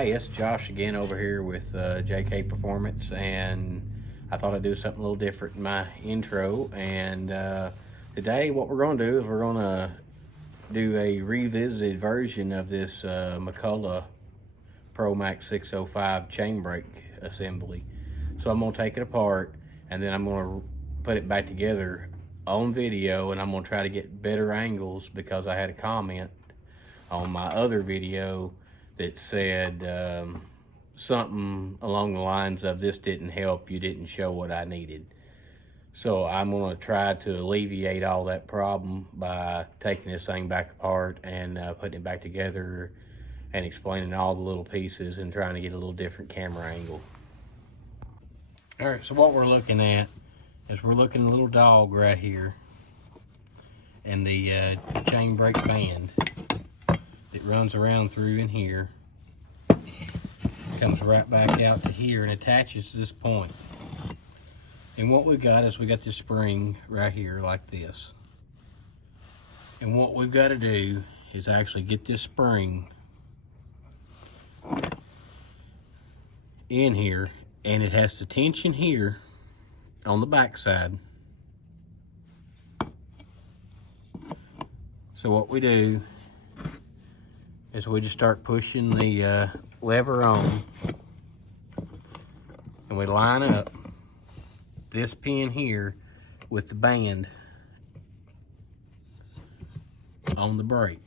Hey, it's Josh again over here with JK Performance, and I thought I'd do something a little different in my intro. And today, what we're going to do is we're going to do a revisited version of this McCulloch Pro Max 605 chain brake assembly. So I'm going to take it apart, and then I'm going to put it back together on video, and I'm going to try to get better angles because I had a comment on my other video that said something along the lines of, this didn't help, you didn't show what I needed. So I'm going to try to alleviate all that problem by taking this thing back apart and putting it back together and explaining all the little pieces and trying to get a little different camera angle. All right, so what we're looking at is we're looking at a little dog right here and the chain brake band that runs around through in here, comes right back out to here and attaches to this point. And what we've got is we got this spring right here like this. And what we've got to do is actually get this spring in here, and it has the tension here on the back side. So what we do is we just start pushing the lever on, and we line up this pin here with the band on the brake.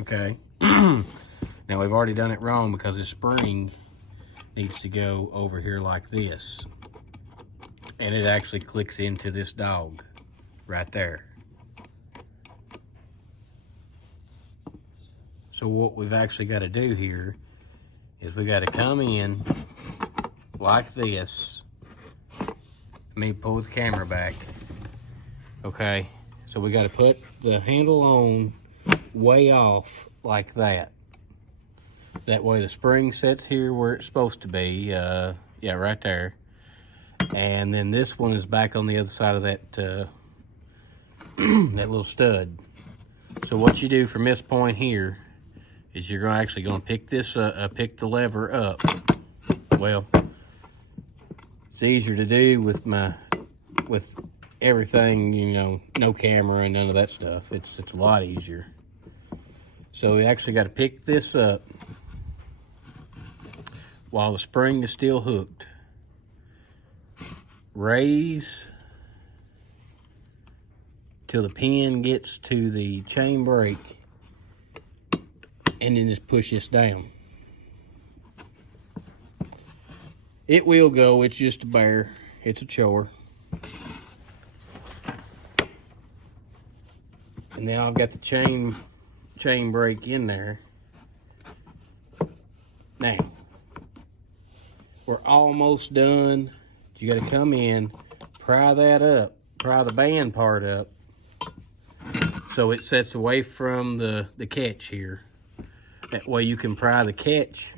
Okay. Now we've already done it wrong because the spring needs to go over here like this, and it actually clicks into this dog right there. So what we've actually got to do here is we got to come in like this. Let me pull the camera back. Okay, so we got to put the handle on way off like that. That way the spring sits here where it's supposed to be. Yeah, right there. And then this one is back on the other side of that that little stud. So what you do from this point here is you're actually going to pick this pick the lever up. Well, it's easier to do with everything, you know, no camera and none of that stuff. It's a lot easier. So we actually got to pick this up while the spring is still hooked. Raise till the pin gets to the chain brake, and then just push this down. It will go, it's just a bear, it's a chore. And now I've got the chain brake in there. Now, we're almost done. You gotta come in, pry that up, pry the band part up, so it sets away from the catch here. That way you can pry the catch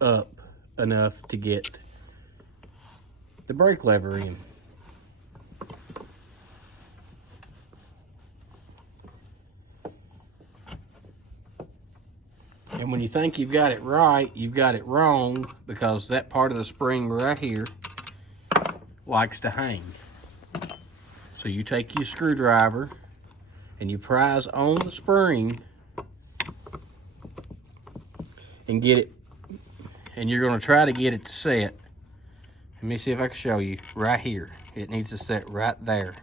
up enough to get the brake lever in. And when you think you've got it right, you've got it wrong, because that part of the spring right here likes to hang. So you take your screwdriver and you prise on the spring and get it, and you're going to try to get it to set. Let me see if I can show you. Right here, it needs to set right there.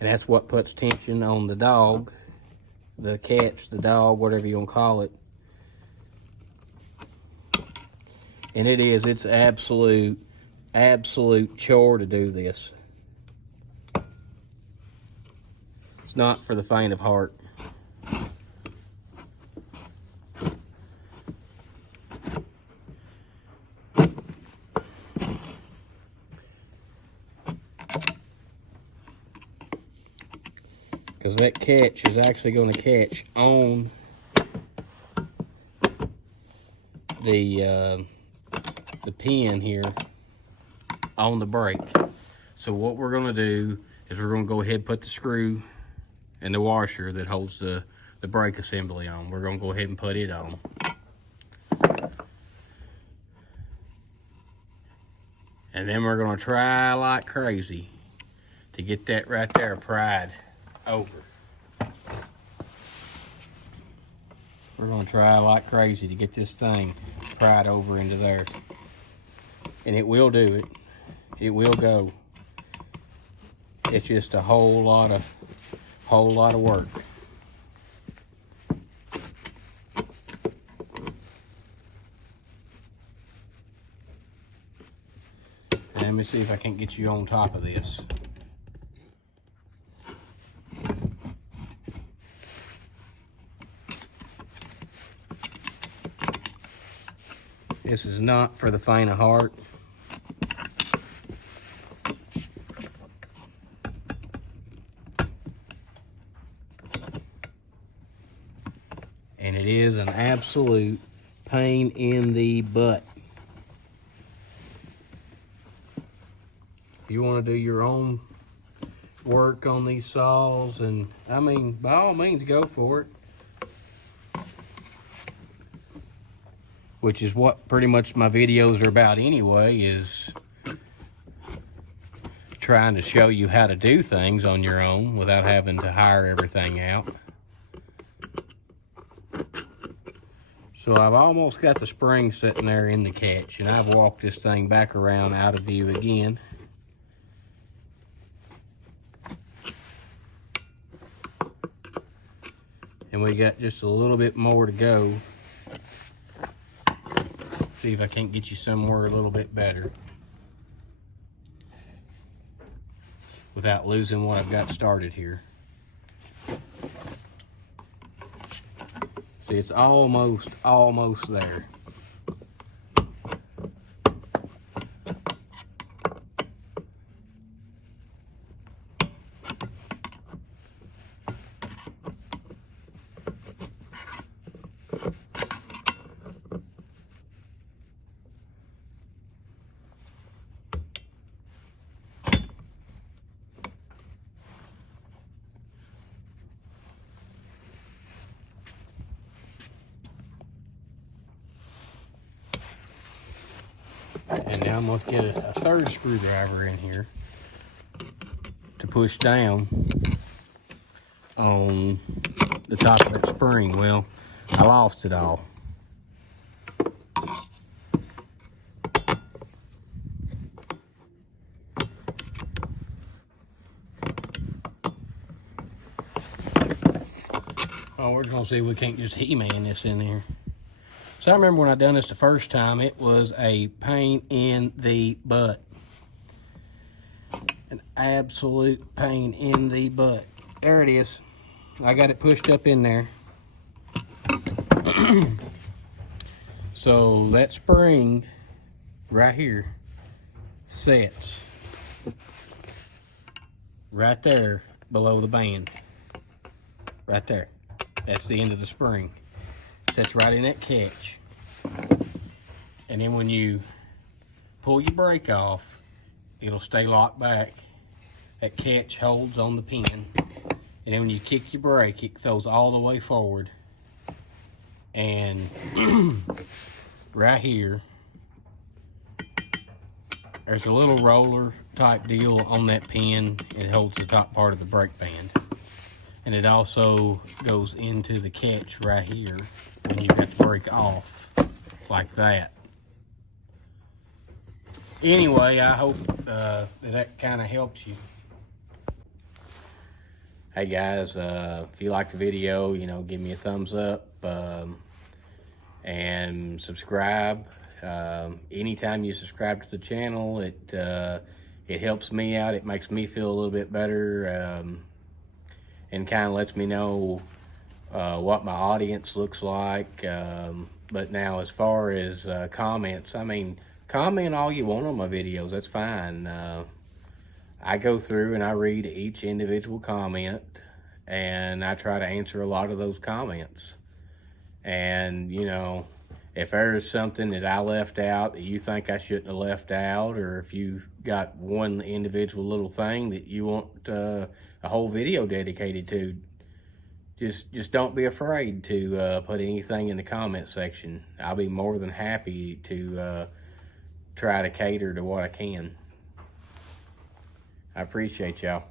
And that's what puts tension on the dog, the catch, the dog, whatever you want to call it. And it's absolute chore to do this. It's not for the faint of heart. Because that catch is actually going to catch on the pin here on the brake. So what we're gonna do is we're gonna go ahead and put the screw and the washer that holds the brake assembly on. We're gonna go ahead and put it on. And then we're gonna try like crazy to get that right there pried over. We're gonna try like crazy to get this thing pried over into there. And it will do it. It will go. It's just a whole lot of work. Let me see if I can't get you on top of this. This is not for the faint of heart. And it is an absolute pain in the butt. If you want to do your own work on these saws, and I mean, by all means, go for it. Which is what pretty much my videos are about anyway, is trying to show you how to do things on your own without having to hire everything out. So I've almost got the spring sitting there in the catch, and I've walked this thing back around out of view again. And we got just a little bit more to go. See if I can't get you somewhere a little bit better without losing what I've got started here. See, it's almost there. And now I'm going to get a third screwdriver in here to push down on the top of that spring. Well, I lost it all. Oh, we're just going to see if we can't just He-Man this in here. So I remember when I done this the first time, it was a pain in the butt. An absolute pain in the butt. There it is. I got it pushed up in there. So that spring right here sets right there below the band. Right there. That's the end of the spring. Sets right in that catch. And then when you pull your brake off, it'll stay locked back. That catch holds on the pin. And then when you kick your brake, it throws all the way forward. And right here, there's a little roller type deal on that pin. It holds the top part of the brake band. And it also goes into the catch right here when you got the brake off, like that. Anyway, I hope that kind of helps you. Hey guys, if you like the video, you know, give me a thumbs up and subscribe. Anytime you subscribe to the channel, it helps me out. It makes me feel a little bit better. And kind of lets me know what my audience looks like. But now as far as comments, I mean, comment all you want on my videos, that's fine. I go through and I read each individual comment, and I try to answer a lot of those comments. And, you know, if there's something that I left out that you think I shouldn't have left out, or if you got one individual little thing that you want a whole video dedicated to, just don't be afraid to put anything in the comment section. I'll be more than happy to try to cater to what I can. I appreciate y'all.